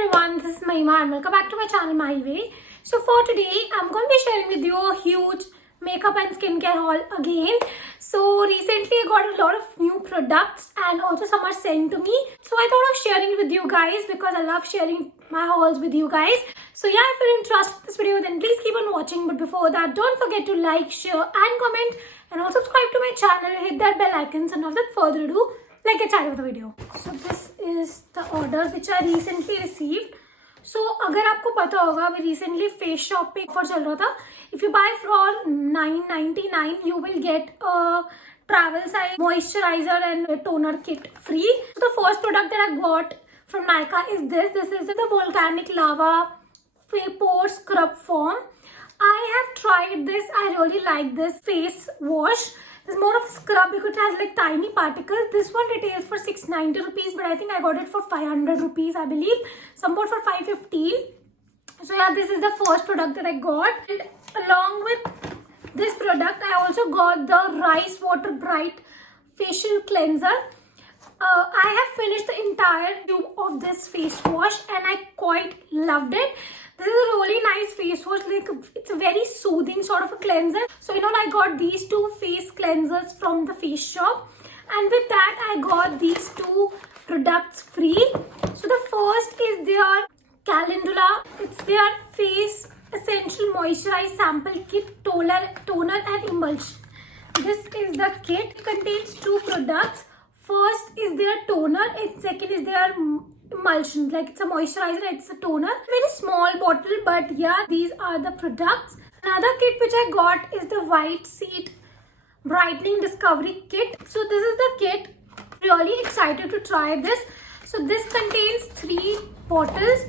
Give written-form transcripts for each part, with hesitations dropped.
everyone, this is Mahima and welcome back to my channel My Way. So for today, I'm going to be sharing with you a huge makeup and skincare haul again. So recently I got a lot of new products and also some are sent to me. So I thought of sharing it with you guys because I love sharing my hauls with you guys. So yeah, if you're interested in this video, then please keep on watching. But before that, don't forget to like, share and comment and also subscribe to my channel. Hit that bell icon. So now without further ado, let's get started with the video. So this is the orders which I recently received. So अगर आपको पता होगा अभी recently face shop पे offer चल रहा था. If you buy for $9.99, you will get a travel size moisturizer and a toner kit free. So the first product that I got from Nykaa is this. This is the volcanic lava pore scrub foam. I have tried this. I really like this face wash. It's more of a scrub because it has like tiny particles. This one retails for 690 rupees, but I think I got it for 500 rupees, I believe. Some bought for 515. So yeah, this is the first product that I got. And along with this product, I also got the Rice Water Bright Facial Cleanser. I have finished the entire tube of this face wash and I quite loved it. This is a really nice face wash. Like it's a very soothing sort of a cleanser. So I got these two face cleansers from the face shop, and with that I got these two products free. So the first is their Calendula. It's their face essential moisturized sample kit, toner and emulsion. This is the kit. It contains two products. First is their toner and second is their emulsion. Like it's a moisturizer, it's a toner. Very small bottle, but yeah, these are the products. Another kit which I got is the White Seed Brightening Discovery Kit. So this is the kit. Really excited to try this. So this contains 3 bottles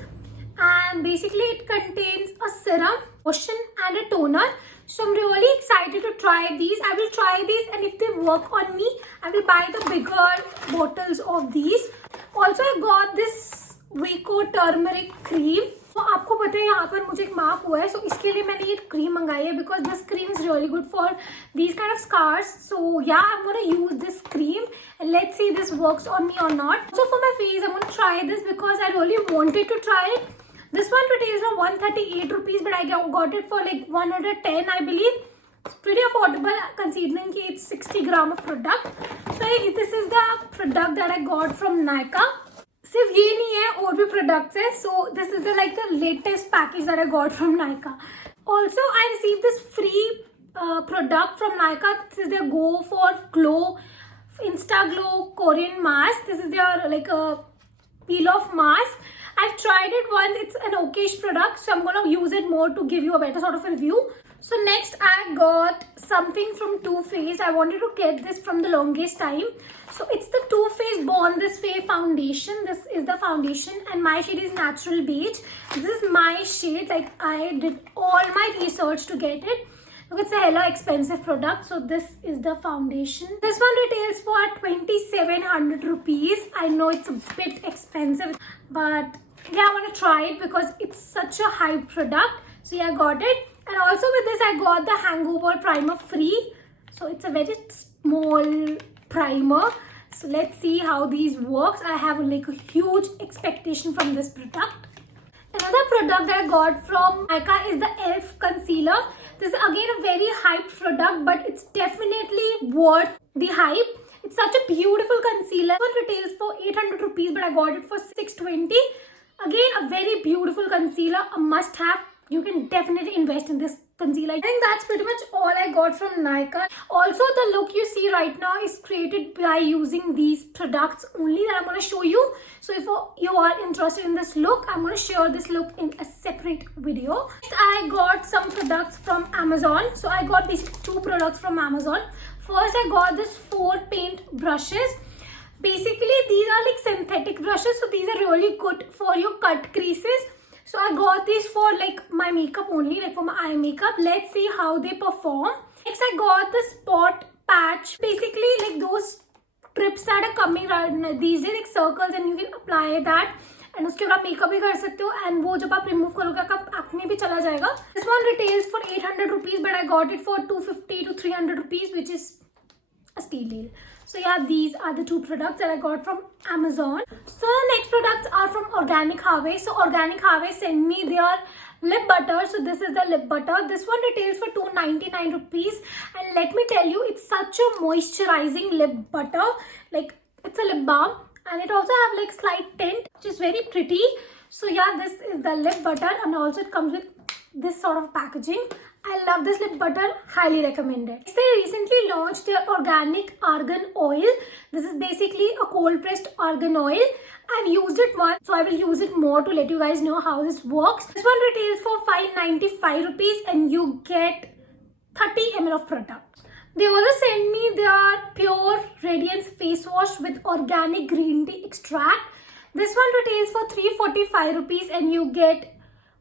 and basically it contains a serum, lotion and a toner. So I'm really excited to try these. I will try these and if they work on me, I will buy the bigger bottles of these. Also I got this Vico Turmeric Cream. तो आपको पता है यहाँ पर मुझे एक mark हुआ है, so इसके लिए मैंने ये क्रीम मंगाई है because this cream is really good for these kind of scars. So yeah, I'm gonna use this cream and let's see if this works on me or not. So for my face, I'm gonna try this because I really wanted to try it. This one retails for 138 rupees, but I got it for like 110, I believe. It's pretty affordable considering it's 60 gram of product. So this is the product that I got from Nykaa. सिर्फ ये नहीं है, और भी products है. So this is the latest package that I got from Nykaa. Also, I received this free product from Nykaa. This is their Go for Glow Insta Glow Korean mask. This is their a peel off mask. I've tried it once. It's an okayish product, so I'm gonna use it more to give you a better sort of review. So next I got something from Too Faced. I wanted to get this from the longest time. So it's the Too Faced Born This Way foundation. This is the foundation and my shade is Natural Beige. This is my shade. Like I did all my research to get it. Look, it's a hella expensive product. So this is the foundation. This one retails for 2700 rupees. I know it's a bit expensive, but yeah, I want to try it because it's such a hype product. So yeah, I got it. And also with this, I got the Hangover Primer free. So it's a very small primer. So let's see how these works. I have like a huge expectation from this product. Another product that I got from Nykaa is the e.l.f. Concealer. This is again a very hyped product, but it's definitely worth the hype. It's such a beautiful concealer. This one retails for 800 rupees, but I got it for 620. Again, a very beautiful concealer, a must-have. You can definitely invest in this concealer. I think that's pretty much all I got from Nykaa. Also, the look you see right now is created by using these products only that I'm going to show you. So if you are interested in this look, I'm going to share this look in a separate video. Next, I got some products from Amazon. So I got these 2 products from Amazon. First, I got this 4 paint brushes. Basically, these are like synthetic brushes. So these are really good for your cut creases. So I got these for like my makeup only, like for my eye makeup. Let's see how they perform. Next I got the spot patch. Basically like those strips that are coming right these are like circles and you can apply that. And उसके बाद makeup भी कर सकते हो and वो जब आप remove करोगे आपका acne भी चला जाएगा. This one retails for 800 rupees, but I got it for 250 to 300 rupees, which is a steal deal. So yeah, these are the two products that I got from Amazon. So the next products are from Organic Harvest. So Organic Harvest sent me their lip butter. So this is the lip butter. This one retails for 299 rupees. And let me tell you, it's such a moisturizing lip butter. Like, it's a lip balm. And it also have like slight tint, which is very pretty. So yeah, this is the lip butter, and also it comes with this sort of packaging. I love this lip butter, highly recommended. They recently launched their organic argan oil. This is basically a cold pressed argan oil. I've used it once, so I will use it more to let you guys know how this works. This one retails for 595 rupees and you get 30 ml of product. They also sent me their Pure Radiance face wash with organic green tea extract. This one retails for 345 rupees and you get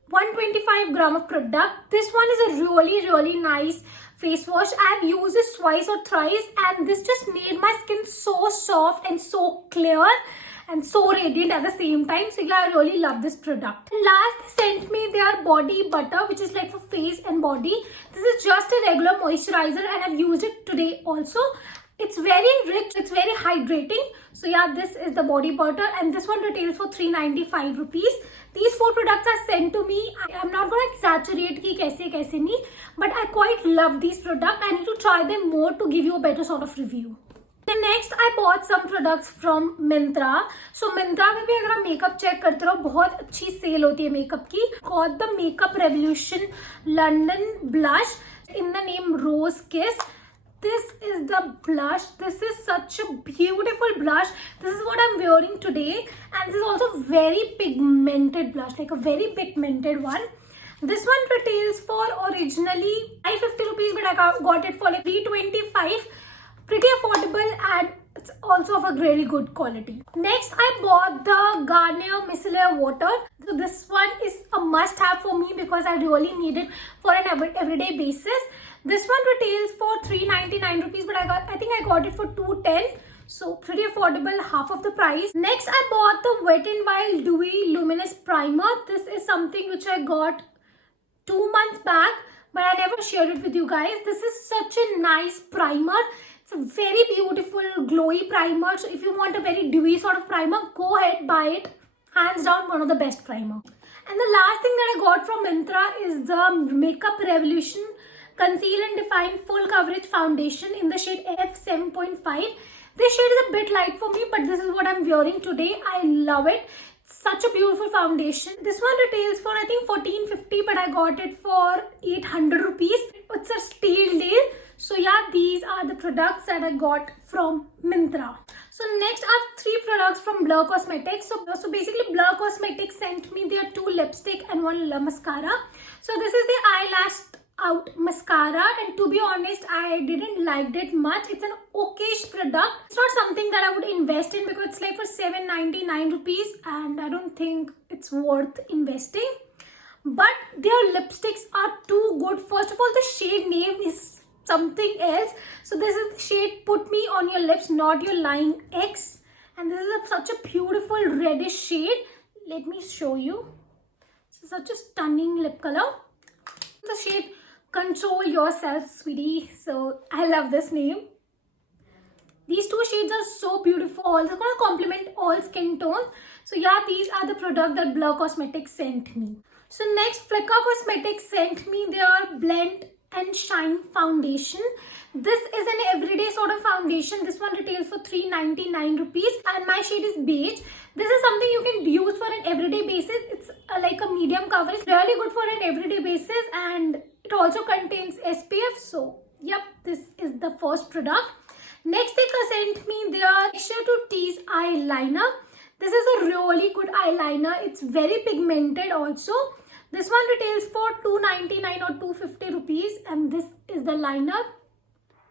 125 gram of product. This one is a really nice face wash. I have used this twice or thrice and this just made my skin so soft and so clear and so radiant at the same time. So yeah, I really love this product. And last, they sent me their body butter, which is like for face and body. This is just a regular moisturizer and I've used it today also. It's very rich, it's very hydrating. So yeah, this is the body butter and this one retails for 395 rupees. These 4 products are sent to me. I'm not going to exaggerate ki kaise nahi, but I quite love these products. I need to try them more to give you a better sort of review. Then next, I bought some products from Myntra. So Myntra में भी अगर आप makeup check करते रहो, बहुत अच्छी sale होती है makeup की. Got the Makeup Revolution London blush in the name Rose Kiss. This is the blush. This is such a beautiful blush. This is what I'm wearing today. And this is also very pigmented blush, like a very pigmented one. This one retails for originally 550 rupees, but I got it for like 325. Pretty affordable and it's also of a really good quality. Next, I bought the Garnier Micellar Water. So this one is a must-have for me because I really need it for an everyday basis. This one retails for 399 rupees, but I think I got it for 210. So pretty affordable, half of the price. Next, I bought the Wet n Wild Dewy Luminous Primer. This is something which I got 2 months back, but I never shared it with you guys. This is such a nice primer. It's a very beautiful glowy primer. So if you want a very dewy sort of primer, go ahead, buy it. Hands down, one of the best primer. And the last thing that I got from Myntra is the Makeup Revolution Conceal and Define Full Coverage Foundation in the shade F7.5. This shade is a bit light for me, but this is what I'm wearing today. I love it. It's such a beautiful foundation. This one retails for I think 1450, but I got it for 800 rupees. It's a steal deal. So yeah, these are the products that I got from Myntra. So next are 3 products from Blur Cosmetics. So basically Blur Cosmetics sent me their 2 lipstick and 1 mascara. So this is the Eyelash Out mascara, and to be honest, I didn't like it much. It's an okayish product. It's not something that I would invest in because it's like for 799 rupees and I don't think it's worth investing. But their lipsticks are too good. First of all, the shade name is something else. So this is the shade Put Me On Your Lips, Not Your Lying Ex. And this is such a beautiful reddish shade. Let me show you. This is such a stunning lip color. The shade Control Yourself, Sweetie. So I love this name. These 2 shades are so beautiful. Also going to complement all skin tones. So yeah, these are the products that Blur Cosmetics sent me. So next, Flicka Cosmetics sent me their Blend and Shine foundation. This is an everyday sort of foundation. This one retails for 399 rupees and my shade is beige. This is something you can use for an everyday basis. It's like a medium coverage, really good for an everyday basis, and it also contains SPF. So yep, this is the first product. Next, they sent me their Texture to Tease eyeliner. This is a really good eyeliner. It's very pigmented also. This one retails for 299 or 250 rupees and this is the liner.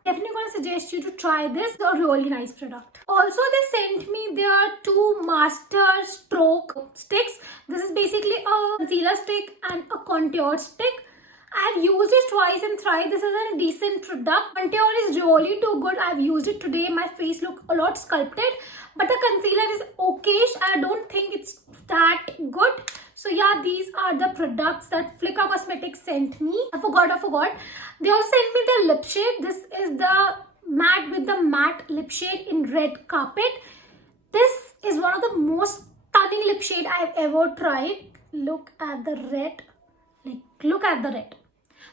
Definitely going to suggest you to try this. It's a really nice product. Also, they sent me their 2 Master Stroke sticks. This is basically a concealer stick and a contour stick. I've used it twice and thrice. This is a decent product. Contour is really too good. I've used it today. My face looks a lot sculpted. But the concealer is okayish. I don't think it's that good. So yeah, these are the products that Flicka Cosmetics sent me. I forgot. They also sent me their lip shade. This is the matte with the matte lip shade in Red Carpet. This is one of the most stunning lip shade I've ever tried. Look at the red. Like, look at the red.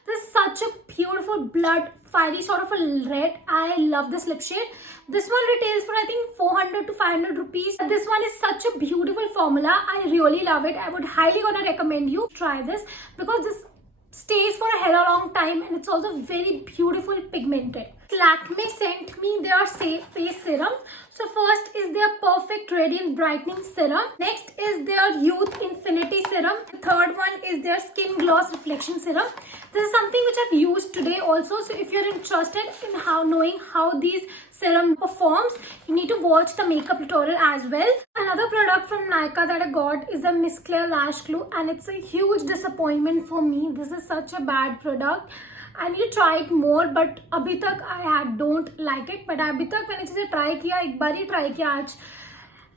This is such a beautiful blood fiery sort of a red. I love this lip shade. This one retails for I think 400 to 500 rupees. This one is such a beautiful formula. I really love it. I would highly gonna recommend you try this because this stays for a hell of a long time and it's also very beautiful pigmented. Lakme sent me their face serum. So first is their Perfect Radiance Brightening Serum. Next is their Youth Infinity Serum. The third one is their Skin Gloss Reflection Serum. This is something which I've used today also. So if you're interested in knowing how these serum performs, you need to watch the makeup tutorial as well. Another product from Nykaa that I got is a Miss Claire Lash Glue, and it's a huge disappointment for me. This is such a bad product. I need to try it more, but अभी तक I don't like it. But अभी तक मैंने इसे try किया, एक बार ही try किया आज,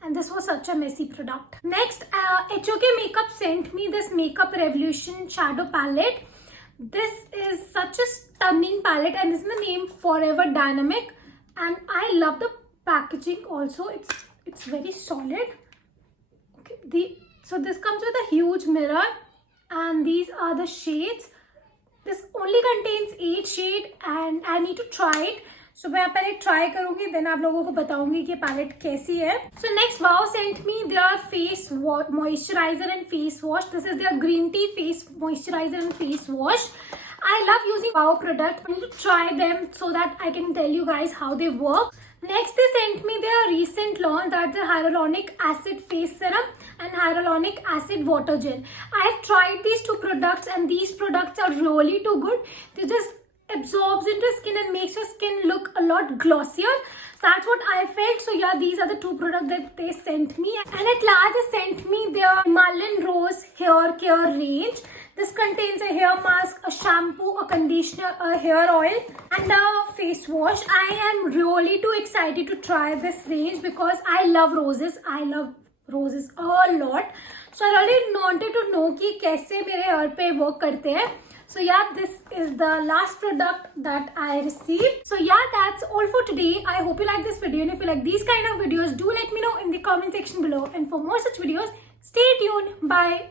and this was such a messy product. Next, HOK Makeup sent me this Makeup Revolution Shadow Palette. This is such a stunning palette, and this is the name Forever Dynamic, and I love the packaging also. It's very solid. Okay, so this comes with a huge mirror, and these are the shades. This only contains 8 shade and I need to try it. So मैं पहले try करूँगी, then आप लोगों को बताऊँगी कि palette कैसी है. So next, Wow sent me their face moisturizer and face wash. This is their green tea face moisturizer and face wash. I love using Wow products. I need to try them so that I can tell you guys how they work. Next, they sent me their recent launch, that's the Hyaluronic Acid Face Serum and Hyaluronic Acid Water Gel. I have tried these two products and these products are really too good. They just absorbs into skin and makes your skin look a lot glossier. That's what I felt. So yeah, these are the two products that they sent me. And at last, they sent me their Marlin Rose Hair Care range. This contains a hair mask, a shampoo, a conditioner, a hair oil and a face wash. I am really too excited to try this range because I love roses. I love roses a lot. So I really wanted to know कि कैसे मेरे hair पे work करते हैं. So yeah, this is the last product that I received. So yeah, that's all for today. I hope you like this video, and if you like these kind of videos, do let me know in the comment section below. And for more such videos, stay tuned. Bye.